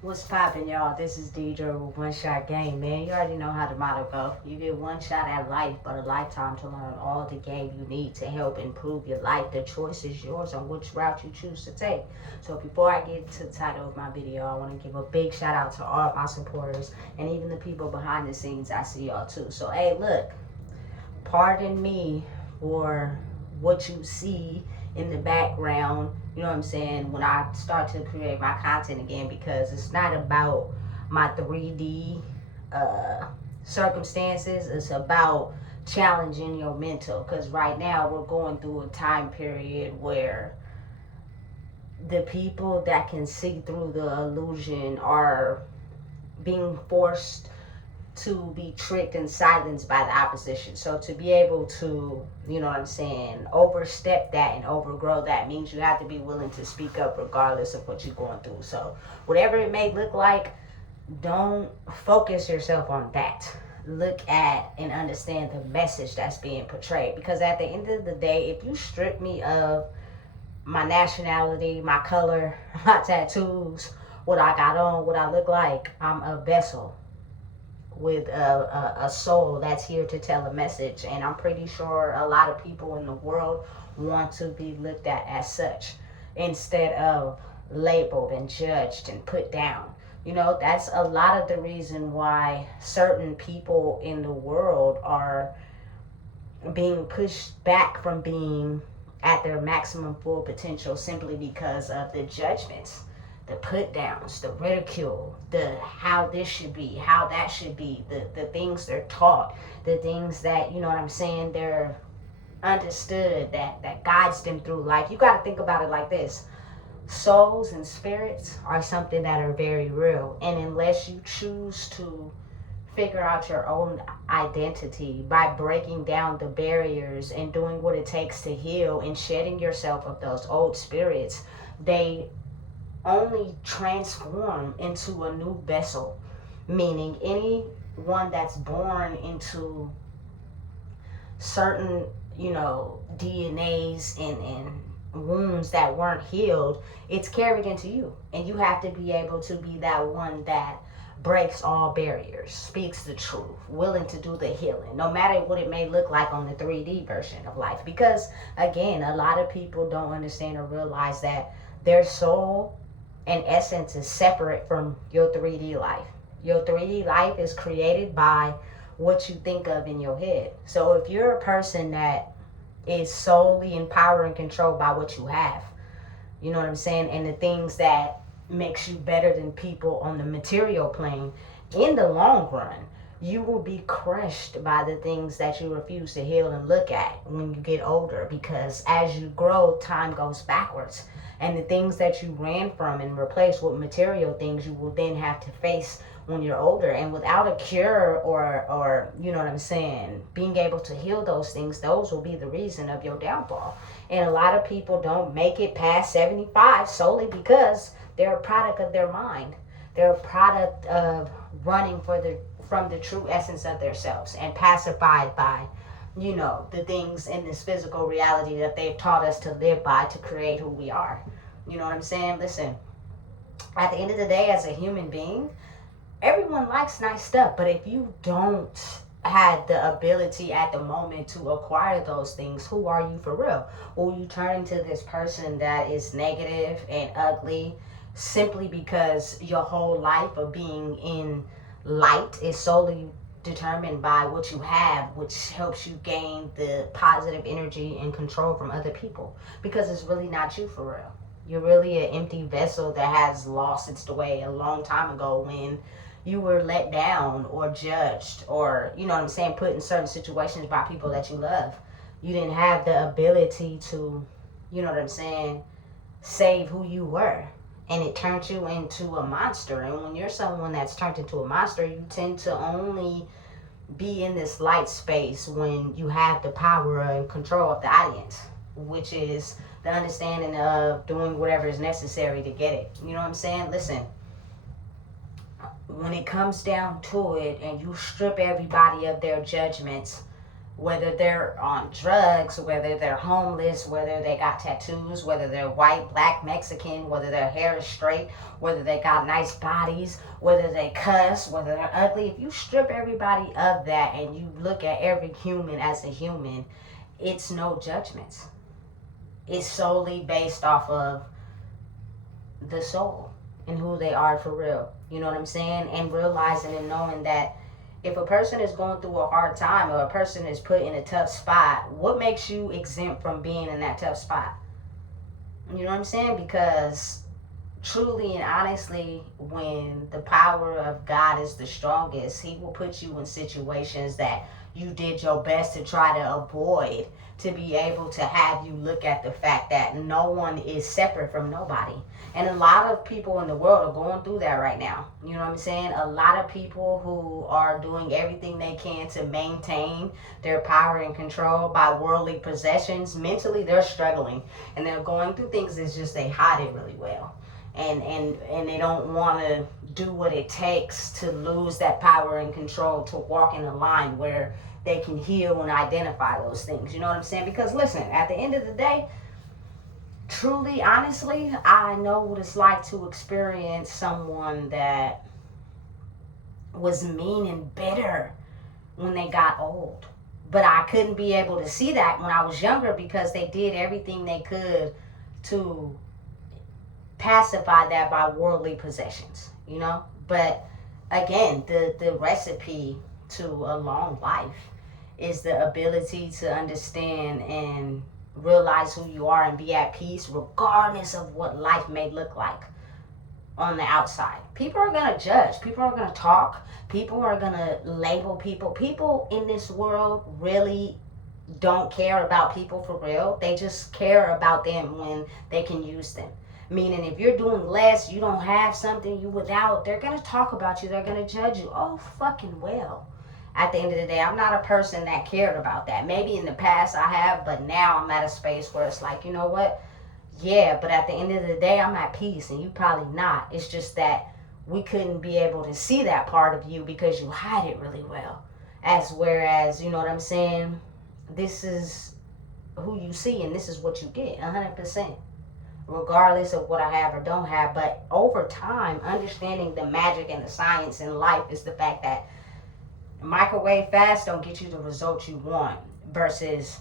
What's poppin', y'all? This is Deidre with One Shot Game, man. You already know how the motto go. You get one shot at life, but a lifetime to learn all the game you need to help improve your life. The choice is yours on which route you choose to take. So before I get to the title of my video, I want to give a big shout out to all my supporters and even the people behind the scenes. I see y'all too. So hey, look, pardon me for what you see in the background, you know what I'm saying, when I start to create my content again, because it's not about my 3D uh, circumstances. It's about challenging your mental, because right now we're going through a time period where the people that can see through the illusion are being forced to be tricked and silenced by the opposition. So to be able to, you know what I'm saying, overstep that and overgrow that means you have to be willing to speak up regardless of what you're going through. So whatever it may look like, don't focus yourself on that. Look at and understand the message that's being portrayed. Because at the end of the day, if you strip me of my nationality, my color, my tattoos, what I got on, what I look like, I'm a vessel with a soul that's here to tell a message. And I'm pretty sure a lot of people in the world want to be looked at as such instead of labeled and judged and put down. You know, that's a lot of the reason why certain people in the world are being pushed back from being at their maximum full potential, simply because of the judgments, the put downs, the ridicule, the how this should be, how that should be, the things they're taught, the things that, you know what I'm saying, they're understood, that guides them through life. You got to think about it like this: souls and spirits are something that are very real, and unless you choose to figure out your own identity by breaking down the barriers and doing what it takes to heal and shedding yourself of those old spirits, they only transform into a new vessel. Meaning, anyone that's born into certain, you know, DNAs and wounds that weren't healed, it's carried into you. And you have to be able to be that one that breaks all barriers, speaks the truth, willing to do the healing, no matter what it may look like on the 3D version of life. Because, again, a lot of people don't understand or realize that their soul and essence is separate from your 3D life. Your 3D life is created by what you think of in your head. So if you're a person that is solely in power and controlled by what you have, you know what I'm saying, and the things that makes you better than people on the material plane, in the long run, you will be crushed by the things that you refuse to heal and look at when you get older. Because as you grow, time goes backwards. And the things that you ran from and replaced with material things, you will then have to face when you're older. And without a cure or you know what I'm saying, being able to heal those things, those will be the reason of your downfall. And a lot of people don't make it past 75 solely because they're a product of their mind. They're a product of running from the true essence of themselves and pacified by, you know, the things in this physical reality that they've taught us to live by to create who we are. You know what I'm saying? Listen, at the end of the day, as a human being, everyone likes nice stuff, but if you don't have the ability at the moment to acquire those things, who are you for real? Will you turn into this person that is negative and ugly simply because your whole life of being in light is solely determined by what you have, which helps you gain the positive energy and control from other people? Because it's really not you for real. You're really an empty vessel that has lost its way a long time ago when you were let down or judged, or, you know what I'm saying, put in certain situations by people that you love. You didn't have the ability to, you know what I'm saying, save who you were. And it turned you into a monster. And when you're someone that's turned into a monster, you tend to only be in this light space when you have the power and control of the audience, which is the understanding of doing whatever is necessary to get it. You know what I'm saying? Listen, when it comes down to it and you strip everybody of their judgments, whether they're on drugs, whether they're homeless, whether they got tattoos, whether they're white, black, Mexican, whether their hair is straight, whether they got nice bodies, whether they cuss, whether they're ugly. If you strip everybody of that and you look at every human as a human, it's no judgments. It's solely based off of the soul and who they are for real. You know what I'm saying? And realizing and knowing that if a person is going through a hard time or a person is put in a tough spot, what makes you exempt from being in that tough spot? You know what I'm saying? Because truly and honestly, when the power of God is the strongest, he will put you in situations that you did your best to try to avoid, to be able to have you look at the fact that no one is separate from nobody. And a lot of people in the world are going through that right now. You know what I'm saying? A lot of people who are doing everything they can to maintain their power and control by worldly possessions, mentally they're struggling and they're going through things. It's just they hide it really well. And they don't want to do what it takes to lose that power and control, to walk in a line where they can heal and identify those things. You know what I'm saying? Because listen, at the end of the day, truly, honestly, I know what it's like to experience someone that was mean and bitter when they got old. But I couldn't be able to see that when I was younger because they did everything they could to pacify that by worldly possessions, you know? But again, the recipe to a long life is the ability to understand and realize who you are and be at peace regardless of what life may look like on the outside. People are going to judge. People are going to talk. People are going to label people. People in this world really don't care about people for real. They just care about them when they can use them. Meaning if you're doing less, you don't have something, you without, they're going to talk about you. They're going to judge you. Oh, fucking well. At the end of the day, I'm not a person that cared about that. Maybe in the past I have, but now I'm at a space where it's like, you know what? Yeah, but at the end of the day, I'm at peace, and you probably not. It's just that we couldn't be able to see that part of you because you hide it really well. Whereas, you know what I'm saying? This is who you see, and this is what you get, 100%. Regardless of what I have or don't have. But over time, understanding the magic and the science in life is the fact that microwave fast don't get you the results you want versus,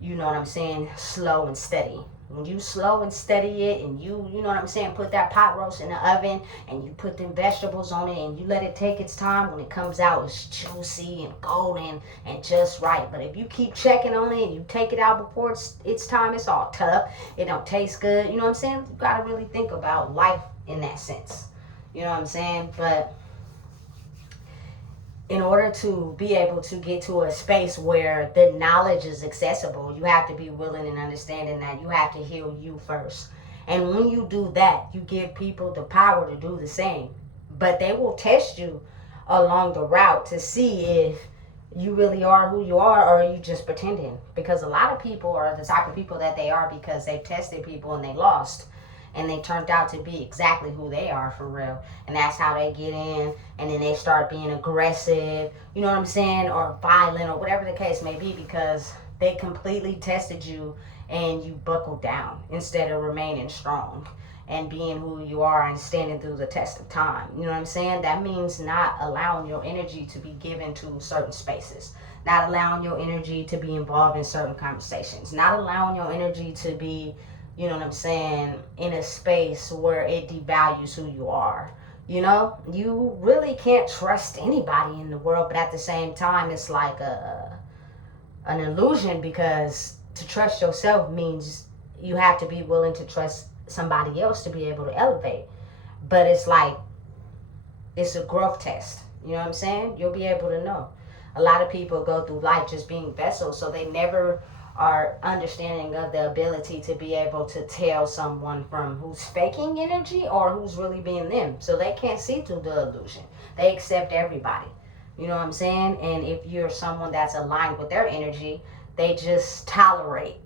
you know what I'm saying, slow and steady. When you slow and steady it and you know what I'm saying, put that pot roast in the oven and you put them vegetables on it and you let it take its time, when it comes out it's juicy and golden and just right. But if you keep checking on it and you take it out before it's time, it's all tough. It don't taste good. You know what I'm saying? You got to really think about life in that sense. You know what I'm saying? But in order to be able to get to a space where the knowledge is accessible, you have to be willing and understanding that you have to heal you first. And when you do that, you give people the power to do the same. But they will test you along the route to see if you really are who you are or are you just pretending. Because a lot of people are the type of people that they are because they've tested people and they lost. And they turned out to be exactly who they are for real. And that's how they get in. And then they start being aggressive, you know what I'm saying? Or violent or whatever the case may be, because they completely tested you and you buckled down instead of remaining strong and being who you are and standing through the test of time. You know what I'm saying? That means not allowing your energy to be given to certain spaces. Not allowing your energy to be involved in certain conversations. Not allowing your energy to be, you know what I'm saying, in a space where it devalues who you are. You know, you really can't trust anybody in the world, but at the same time, it's like an illusion, because to trust yourself means you have to be willing to trust somebody else to be able to elevate. But it's like, it's a growth test. You know what I'm saying? You'll be able to know. A lot of people go through life just being vessels, so they never are understanding of the ability to be able to tell someone from who's faking energy or who's really being them. So they can't see through the illusion. They accept everybody. You know what I'm saying? And if you're someone that's aligned with their energy, they just tolerate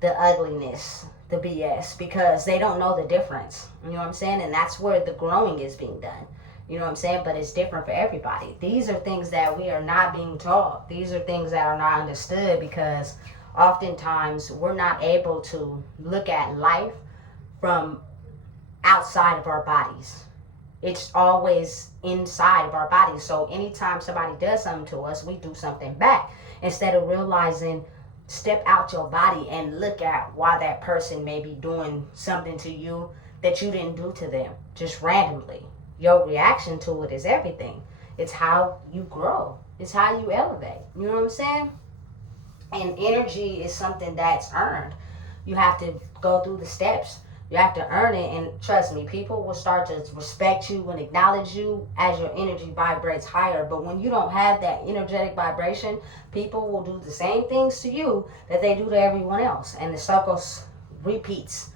the ugliness, the BS, because they don't know the difference. You know what I'm saying? And that's where the growing is being done. You know what I'm saying? But it's different for everybody. These are things that we are not being taught. These are things that are not understood because oftentimes we're not able to look at life from outside of our bodies. It's always inside of our bodies. So anytime somebody does something to us, we do something back. Instead of realizing, step out your body and look at why that person may be doing something to you that you didn't do to them just randomly. Your reaction to it is everything. It's how you grow. It's how you elevate. You know what I'm saying? And energy is something that's earned. You have to go through the steps. You have to earn it, and trust me, people will start to respect you and acknowledge you as your energy vibrates higher. But when you don't have that energetic vibration, people will do the same things to you that they do to everyone else, and the circle repeats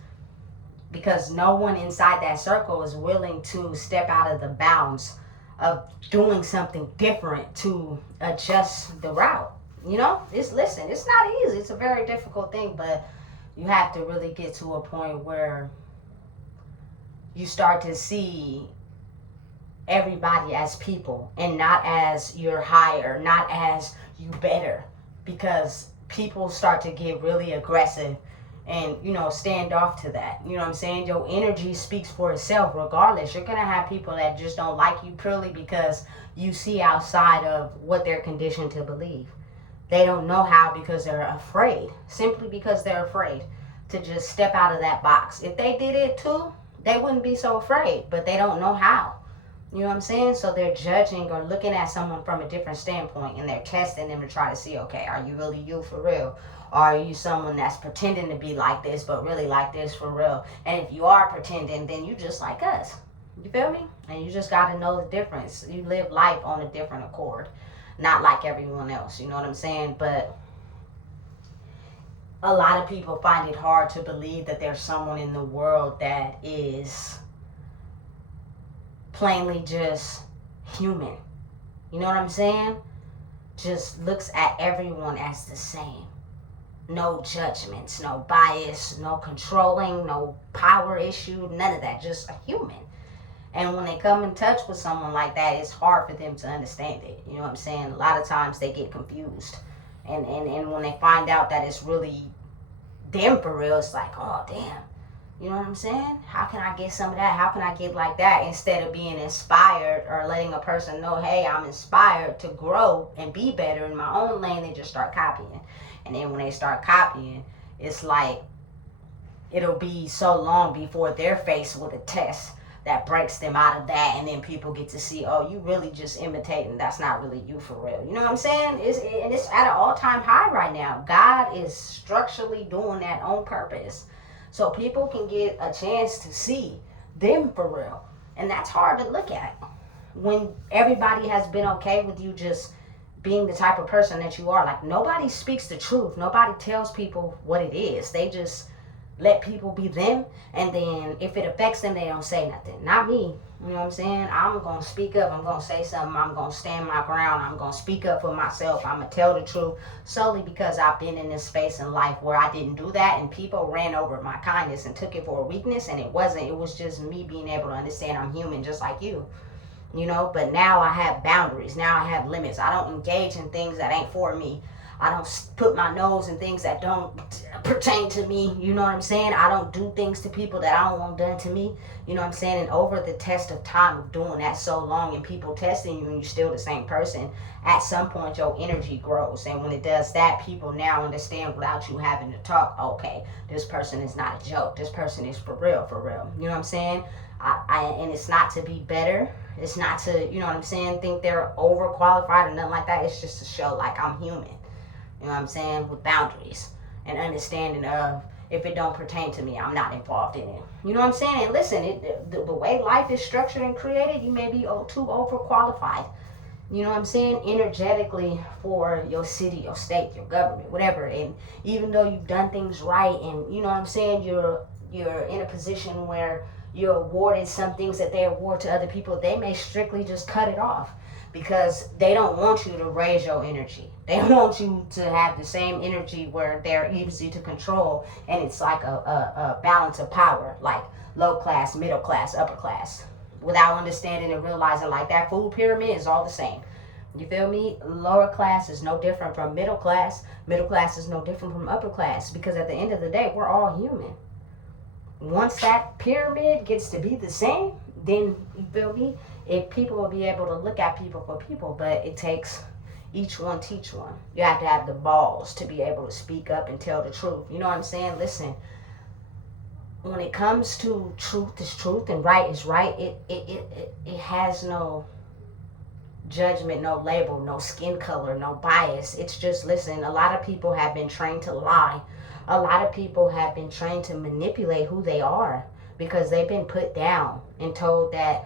because no one inside that circle is willing to step out of the bounds of doing something different to adjust the route. You know, it's not easy. It's a very difficult thing, but you have to really get to a point where you start to see everybody as people and not as you're higher, not as you better, because people start to get really aggressive and, you know, stand off to that. You know what I'm saying? Your energy speaks for itself regardless. You're going to have people that just don't like you purely because you see outside of what they're conditioned to believe. They don't know how because they're afraid. Simply because they're afraid to just step out of that box. If they did it too, they wouldn't be so afraid. But they don't know how. You know what I'm saying? So they're judging or looking at someone from a different standpoint. And they're testing them to try to see, okay, are you really you for real? Or are you someone that's pretending to be like this but really like this for real? And if you are pretending, then you just like us. You feel me? And you just got to know the difference. You live life on a different accord. Not like everyone else, you know what I'm saying? But a lot of people find it hard to believe that there's someone in the world that is plainly just human. You know what I'm saying? Just looks at everyone as the same. No judgments, no bias, no controlling, no power issue, none of that. Just a human. And when they come in touch with someone like that, it's hard for them to understand it. You know what I'm saying? A lot of times they get confused. And when they find out that it's really them for real, it's like, oh, damn. You know what I'm saying? How can I get some of that? How can I get like that? Instead of being inspired or letting a person know, hey, I'm inspired to grow and be better in my own lane, they just start copying. And then when they start copying, it's like it'll be so long before they're faced with a test that breaks them out of that, and then people get to see, oh, you really just imitating. That's not really you for real. You know what I'm saying? It's at an all-time high right now. God is structurally doing that on purpose, so people can get a chance to see them for real, and that's hard to look at when everybody has been okay with you just being the type of person that you are. Like, nobody speaks the truth. Nobody tells people what it is. They just let people be them, and then if it affects them, they don't say nothing. Not me. You know what I'm saying? I'm going to speak up. I'm going to say something. I'm going to stand my ground. I'm going to speak up for myself. I'm going to tell the truth solely because I've been in this space in life where I didn't do that, and people ran over my kindness and took it for a weakness, and it wasn't. It was just me being able to understand I'm human just like you. You know, but now I have boundaries. Now I have limits. I don't engage in things that ain't for me. I don't put my nose in things that don't pertain to me. You know what I'm saying? I don't do things to people that I don't want done to me. You know what I'm saying? And over the test of time of doing that so long and people testing you and you're still the same person, at some point your energy grows. And when it does that, people now understand without you having to talk, okay, this person is not a joke. This person is for real, for real. You know what I'm saying? And it's not to be better. It's not to, you know what I'm saying, think they're overqualified or nothing like that. It's just to show like I'm human. You know what I'm saying? With boundaries and understanding of if it don't pertain to me, I'm not involved in it. You know what I'm saying? And listen, the way life is structured and created, you may be too overqualified. You know what I'm saying? Energetically for your city, your state, your government, whatever. And even though you've done things right and, you know what I'm saying, you're in a position where you're awarded some things that they award to other people, they may strictly just cut it off because they don't want you to raise your energy. They want you to have the same energy where they're easy to control, and it's like a balance of power, like low class, middle class, upper class. without understanding and realizing like that food pyramid is all the same. You feel me? Lower class is no different from middle class. Middle class is no different from upper class, because at the end of the day, we're all human. Once that pyramid gets to be the same, then, you feel me? If people will be able to look at people for people, but it takes each one teach one. You have to have the balls to be able to speak up and tell the truth. You know what I'm saying? Listen, when it comes to truth is truth and right is right, it has no judgment, no label, no skin color, no bias. It's just, listen, a lot of people have been trained to lie. A lot of people have been trained to manipulate who they are, because they've been put down and told that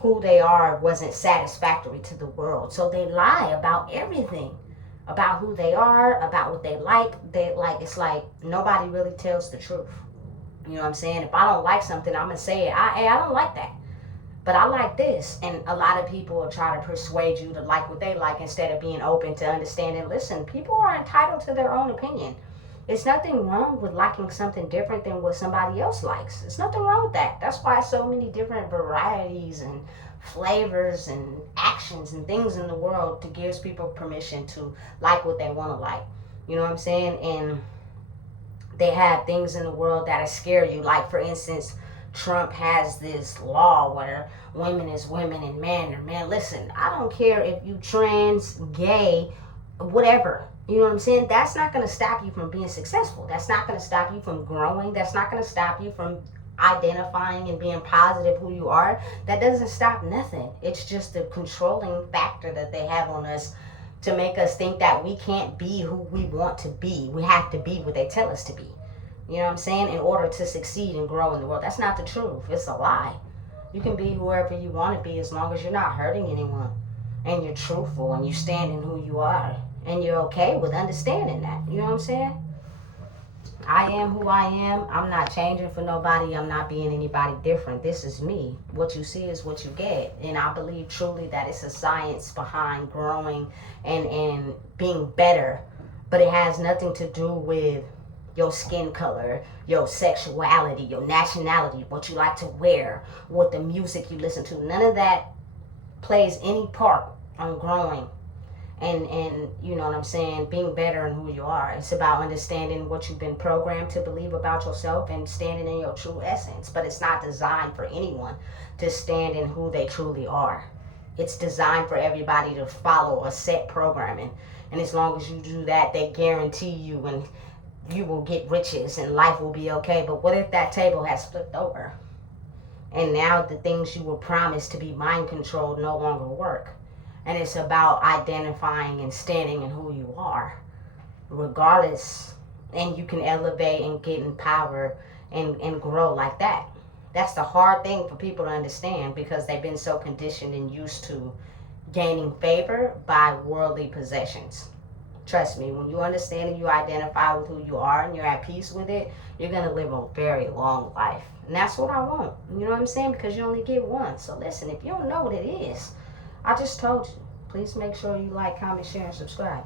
who they are wasn't satisfactory to the world. So they lie about everything, about who they are, about what they like. It's like nobody really tells the truth. You know what I'm saying? If I don't like something, I'm gonna say it. I don't like that, but I like this. And a lot of people will try to persuade you to like what they like, instead of being open to understanding. Listen, people are entitled to their own opinion. It's nothing wrong with liking something different than what somebody else likes. There's nothing wrong with that. That's why so many different varieties and flavors and actions and things in the world, to give people permission to like what they want to like. You know what I'm saying? And they have things in the world that scare you. Like, for instance, Trump has this law where women is women and men are men. Listen, I don't care if you trans, gay, whatever. You know what I'm saying? That's not going to stop you from being successful. That's not going to stop you from growing. That's not going to stop you from identifying and being positive who you are. That doesn't stop nothing. It's just the controlling factor that they have on us, to make us think that we can't be who we want to be. We have to be what they tell us to be. You know what I'm saying? In order to succeed and grow in the world. That's not the truth. It's a lie. You can be whoever you want to be, as long as you're not hurting anyone, and you're truthful, and you stand in who you are, and you're okay with understanding that. You know what I'm saying? I am who I am. I'm not changing for nobody. I'm not being anybody different. This is me. What you see is what you get. And I believe truly that it's a science behind growing and being better. But it has nothing to do with your skin color, your sexuality, your nationality, what you like to wear, what the music you listen to. None of that plays any part on growing and you know what I'm saying, being better in who you are. It's about understanding what you've been programmed to believe about yourself and standing in your true essence. But it's not designed for anyone to stand in who they truly are. It's designed for everybody to follow a set programming, and as long as you do that, they guarantee you and you will get riches and life will be okay. But what if that table has flipped over, and now the things you were promised to be mind controlled no longer work? And it's about identifying and standing in who you are, regardless. And you can elevate and get in power and grow like that. That's the hard thing for people to understand, because they've been so conditioned and used to gaining favor by worldly possessions. Trust me, when you understand and you identify with who you are and you're at peace with it, you're going to live a very long life. And that's what I want. You know what I'm saying? Because you only get one. So listen, if you don't know what it is, I just told you. Please make sure you like, comment, share, and subscribe.